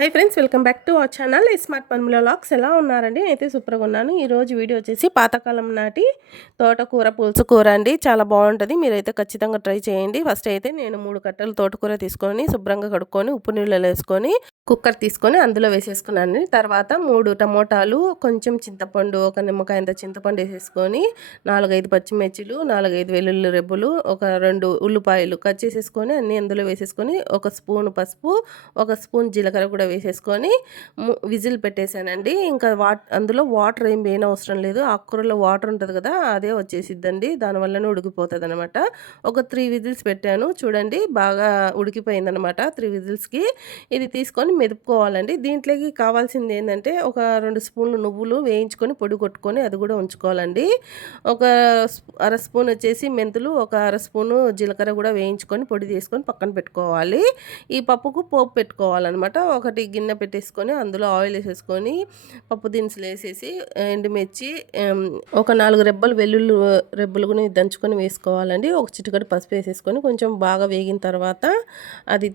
Hi friends welcome back to our channel. Smart పనుల లాక్స్ ఎలా ఉన్నారండి? అయితే సూపర్గా ఉన్నాను. ఈరోజు వీడియో వచ్చేసి పాతకాలం నాటి తోటకూర పులుసు కూర అండి. చాలా బాగుంటుంది. మీరైతే ఖచ్చితంగా ట్రై చేయండి. ఫస్ట్ అయితే నేను మూడు కట్టలు తోటకూర తీసుకొని శుభ్రంగా కడుక్కొని ఉప్పు నీళ్ళలో వేసుకొని కుక్కర్ తీసుకొని అందులో వేసేసుకున్నాను తర్వాత మూడు టమోటాలు కొంచెం చింతపండు ఒక నిమ్మకాయ అంత చింతపండు వేసేసుకొని నాలుగైదు పచ్చిమిర్చిలు నాలుగైదు వెల్లుల్లి రెబ్బులు ఒక రెండు ఉల్లిపాయలు కట్ చేసేసుకొని అన్నీ అందులో వేసేసుకొని ఒక స్పూన్ పసుపు ఒక స్పూన్ జీలకర్ర కూడా వేసేసుకొని విజిల్ పెట్టేశానండి. ఇంకా వాట్ అందులో వాటర్ ఏం వేయన అవసరం లేదు ఆకుకూరలో వాటర్ ఉంటుంది కదా అదే వచ్చేసిద్దండి. దానివల్లనే ఉడికిపోతుంది అనమాట ఒక త్రీ విజిల్స్ పెట్టాను. చూడండి బాగా ఉడికిపోయిందనమాట త్రీ విజిల్స్కి. ఇది తీసుకొని మెదుపుకోవాలండి. దీంట్లోకి కావాల్సింది ఏంటంటే ఒక రెండు స్పూన్లు నువ్వులు వేయించుకొని పొడి కొట్టుకొని అది కూడా ఉంచుకోవాలండి. ఒక అర స్పూన్ వచ్చేసి మెంతులు ఒక అర స్పూను జీలకర్ర కూడా వేయించుకొని పొడి తీసుకొని పక్కన పెట్టుకోవాలి. ఈ పప్పుకు పోపు పెట్టుకోవాలన్నమాట. ఒక ఒకటి గిన్నె పెట్టేసుకొని అందులో ఆయిల్ వేసేసుకొని పప్పు దినుసులు వేసేసి ఎండుమిర్చి ఒక నాలుగు రెబ్బలు వెల్లుల్లి రెబ్బలు కూడా దంచుకొని వేసుకోవాలండి. ఒక చిటికటి పసుపు వేసేసుకొని కొంచెం బాగా వేగిన తర్వాత అది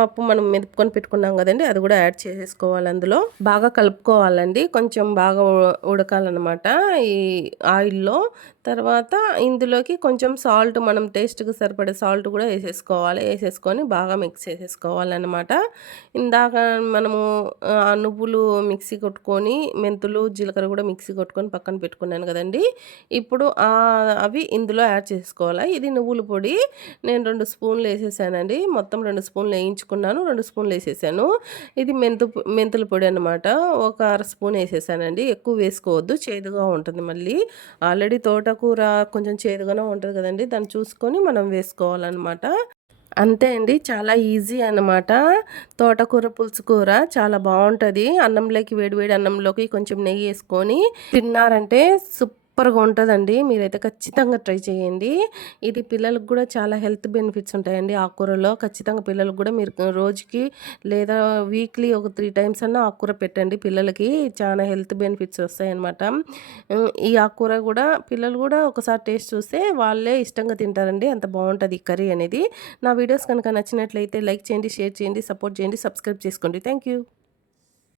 పప్పు మనం మెదుపుకొని పెట్టుకున్నాం కదండి అది కూడా యాడ్ చేసేసుకోవాలి అందులో. బాగా కలుపుకోవాలండి కొంచెం బాగా ఉడకాలన్నమాట ఈ ఆయిల్లో. తర్వాత ఇందులోకి కొంచెం సాల్ట్ మనం టేస్ట్కి సరిపడే సాల్ట్ కూడా వేసేసుకోవాలి వేసేసుకొని బాగా మిక్స్ చేసేసుకోవాలన్నమాట. ఇందాక మనము నువ్వులు మిక్సీ కొట్టుకొని మెంతులు జీలకర్ర కూడా మిక్సీ కొట్టుకొని పక్కన పెట్టుకున్నాను కదండి. ఇప్పుడు అవి ఇందులో యాడ్ చేసుకోవాలి? ఇది నువ్వుల పొడి. నేను రెండు స్పూన్లు వేసేసానండి. మొత్తం రెండు స్పూన్లు వేయించుకున్నాను రెండు స్పూన్లు వేసేసాను. ఇది మెంతు మెంతుల పొడి అనమాట ఒక అర స్పూన్ వేసేసానండి. ఎక్కువ వేసుకోవద్దు చేదుగా ఉంటుంది మళ్ళీ. ఆల్రెడీ తోటకూర కొంచెం చేదుగానే ఉంటుంది కదండి. దాన్ని చూసుకొని మనం వేసుకోవాలన్నమాట. అంతే అండి. చాలా ఈజీ అనమాట తోటకూర పులుసు కూర చాలా బాగుంటుంది. అన్నంలోకి వేడివేడి అన్నంలోకి కొంచెం నెయ్యి వేసుకొని తిన్నారంటే సూప్ సూపర్గా ఉంటుందండి. మీరైతే ఖచ్చితంగా ట్రై చేయండి. ఇది పిల్లలకు కూడా చాలా హెల్త్ బెనిఫిట్స్ ఉంటాయండి ఆకుకూరలో. ఖచ్చితంగా పిల్లలకు కూడా మీరు రోజుకి లేదా వీక్లీ ఒక త్రీ టైమ్స్ అన్న ఆకుకూర పెట్టండి. పిల్లలకి చాలా హెల్త్ బెనిఫిట్స్ వస్తాయన్నమాట. ఈ ఆకుకూర కూడా పిల్లలు కూడా ఒకసారి టేస్ట్ చూస్తే వాళ్ళే ఇష్టంగా తింటారండి. అంత బాగుంటుంది ఈ కర్రీ అనేది. నా వీడియోస్ కనుక నచ్చినట్లయితే లైక్ చేయండి షేర్ చేయండి సపోర్ట్ చేయండి సబ్స్క్రైబ్ చేసుకోండి. Thank you